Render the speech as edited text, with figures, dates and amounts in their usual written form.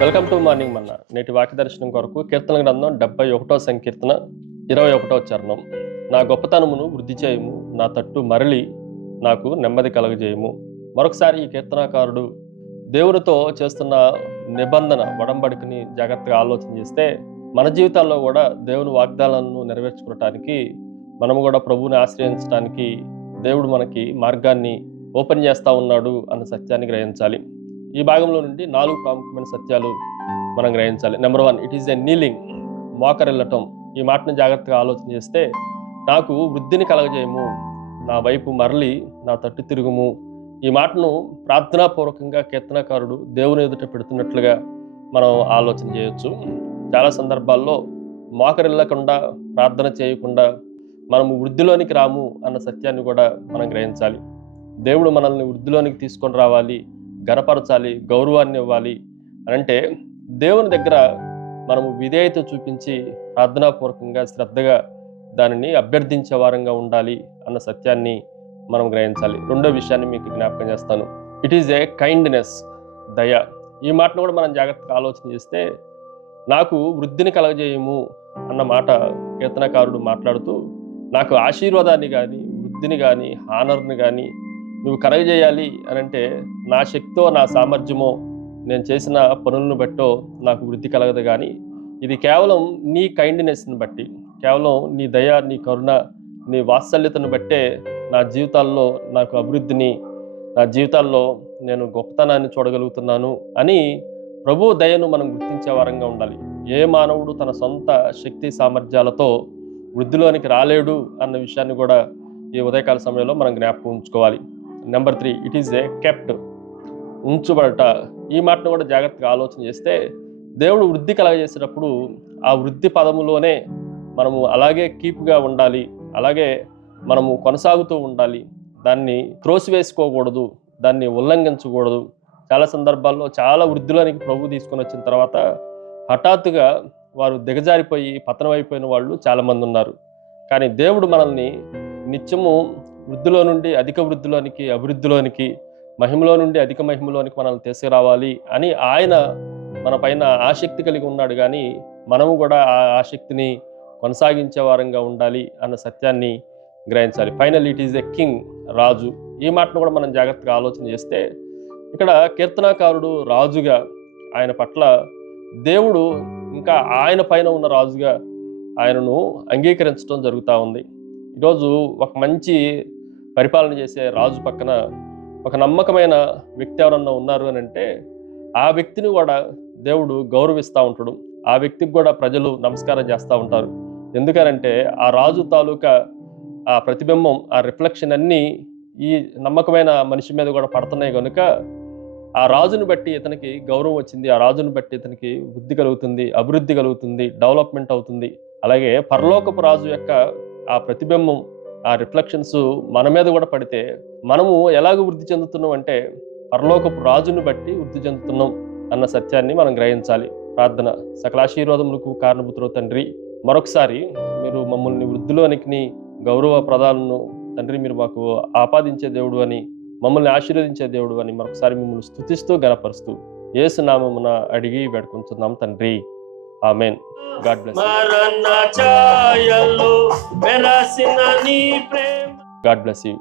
Welcome to morning మన్నా. నేటి వాక్య దర్శనం కొరకు కీర్తన గ్రంథం 71వ సంకీర్తన 21వ చరణం. నా గొప్పతనమును వృద్ధి చేయము, నా తట్టు మరలి నాకు నెమ్మది కలగజేయము. మరొకసారి ఈ కీర్తనాకారుడు దేవునితో చేస్తున్న నిబంధన వడంబడికని జాగ్రత్తగా ఆలోచన చేస్తే మన జీవితాల్లో కూడా దేవుని వాగ్దానాలను నెరవేర్చుకోవటానికి, మనము కూడా ప్రభువుని ఆశ్రయించడానికి దేవుడు మనకి మార్గాన్ని ఓపెన్ చేస్తూ ఉన్నాడు అన్న సత్యాన్ని గ్రహించాలి. ఈ భాగంలో నుండి 4 ప్రాముఖ్యమైన సత్యాలు మనం గ్రహించాలి. Number 1, it is a kneeling, మోకరిల్లటం. ఈ మాటను జాగ్రత్తగా ఆలోచన చేస్తే, నాకు వృద్ధిని కలగజేయము, నా వైపు మరలి నా తట్టు తిరుగుము. ఈ మాటను ప్రార్థనాపూర్వకంగా కీర్తనకారుడు దేవుని ఎదుట పెడుతున్నట్లుగా మనం ఆలోచన చేయొచ్చు. చాలా సందర్భాల్లో మోకరిల్లకుండా, ప్రార్థన చేయకుండా మనము వృద్ధిలోనికి రాము అన్న సత్యాన్ని కూడా మనం గ్రహించాలి. దేవుడు మనల్ని వృద్ధిలోనికి తీసుకొని రావాలి, గణపరచాలి, గౌరవాన్ని ఇవ్వాలి అంటే దేవుని దగ్గర మనము విధేయత చూపించి ప్రార్థనాపూర్వకంగా శ్రద్ధగా దానిని అభ్యర్థించే వారంగా ఉండాలి అన్న సత్యాన్ని మనం గ్రహించాలి. రెండో విషయాన్ని మీకు జ్ఞాపకం చేస్తాను. ఇట్ ఈజ్ ఏ కైండ్నెస్, దయ. ఈ మాటను కూడా మనం జాగ్రత్తగా ఆలోచన చేస్తే, నాకు వృద్ధిని కలగజేయము అన్న మాట కీర్తనకారుడు మాట్లాడుతూ, నాకు ఆశీర్వాదాన్ని కానీ, వృద్ధిని కానీ, హానర్ని కానీ నువ్వు కలగజేయాలి అని అంటే, నా శక్తో, నా సామర్థ్యమో, నేను చేసిన పనులను బట్టో నాకు వృద్ధి కలగదు. కానీ ఇది కేవలం నీ కైండ్నెస్ని బట్టి, కేవలం నీ దయ, నీ కరుణ, నీ వాత్సల్యతను బట్టే నా జీవితాల్లో నాకు అభివృద్ధిని, నా జీవితాల్లో నేను గొప్పతనాన్ని చూడగలుగుతున్నాను అని ప్రభు దయను మనం గుర్తించే వారంగా ఉండాలి. ఏ మానవుడు తన సొంత శక్తి సామర్థ్యాలతో వృద్ధిలోనికి రాలేడు అన్న విషయాన్ని కూడా ఈ ఉదయకాల సమయంలో మనం జ్ఞాపకం ఉంచుకోవాలి. Number 3, it is a kept, ఉంచుబడట. ఈ మాటను కూడా జాగ్రత్తగా ఆలోచన చేస్తే, దేవుడు వృద్ధి కలగజేసేటప్పుడు ఆ వృద్ధి పదములోనే మనము అలాగే కీప్గా ఉండాలి, అలాగే మనము కొనసాగుతూ ఉండాలి. దాన్ని త్రోసివేసుకోకూడదు, దాన్ని ఉల్లంఘించకూడదు. చాలా సందర్భాల్లో చాలా వృద్ధిలోనికి ప్రభు తీసుకొని వచ్చిన తర్వాత హఠాత్తుగా వారు దిగజారిపోయి పతనం అయిపోయిన వాళ్ళు చాలామంది ఉన్నారు. కానీ దేవుడు మనల్ని నిత్యము వృద్ధిలో నుండి అధిక వృద్ధిలోనికి, అభివృద్ధిలోనికి, మహిమలో నుండి అధిక మహిమలోనికి మనల్ని తీసుకురావాలి అని ఆయన మన పైన ఆసక్తి కలిగి ఉన్నాడు. కానీ మనము కూడా ఆ ఆసక్తిని కొనసాగించే వారంగా ఉండాలి అన్న సత్యాన్ని గ్రహించాలి. Final, it is a king, రాజు. ఈ మాటను కూడా మనం జాగ్రత్తగా ఆలోచన చేస్తే, ఇక్కడ కీర్తనాకారుడు రాజుగా, ఆయన పట్ల దేవుడు ఇంకా ఆయన పైన ఉన్న రాజుగా ఆయనను అంగీకరించడం జరుగుతూ ఉంది. ఈరోజు ఒక మంచి పరిపాలన చేసే రాజు పక్కన ఒక నమ్మకమైన వ్యక్తి ఎవరన్నా ఉన్నారు అని అంటే, ఆ వ్యక్తిని కూడా దేవుడు గౌరవిస్తూ ఉంటాడు. ఆ వ్యక్తికి కూడా ప్రజలు నమస్కారం చేస్తూ ఉంటారు. ఎందుకనంటే ఆ రాజు తాలూకా ఆ ప్రతిబింబం, ఆ రిఫ్లెక్షన్ అన్నీ ఈ నమ్మకమైన మనిషి మీద కూడా పడుతున్నాయి కనుక ఆ రాజుని బట్టి ఇతనికి గౌరవం వచ్చింది, ఆ రాజుని బట్టి ఇతనికి వృద్ధి కలుగుతుంది, అభివృద్ధి కలుగుతుంది, డెవలప్మెంట్ అవుతుంది. అలాగే పరలోకపు రాజు యొక్క ఆ ప్రతిబింబం, ఆ రిఫ్లెక్షన్స్ మన మీద కూడా పడితే మనము ఎలాగ వృద్ధి చెందుతున్నాం అంటే, పరలోకపు రాజుని బట్టి వృద్ధి చెందుతున్నాం అన్న సత్యాన్ని మనం గ్రహించాలి. ప్రార్థన. సకలాశీర్వాదములకు కారణభూతులు తండ్రి, మరొకసారి మీరు మమ్మల్ని వృద్ధిలోనికి గౌరవ ప్రదాలను తండ్రి మీరు మాకు ఆపాదించే దేవుడు అని, మమ్మల్ని ఆశీర్వదించే దేవుడు అని మరొకసారి మిమ్మల్ని స్తుతిస్తూ గణపరుస్తూ యేసు నామమున అడిగి వేడుకుంటున్నాం తండ్రి. Amen. God bless you. God bless you.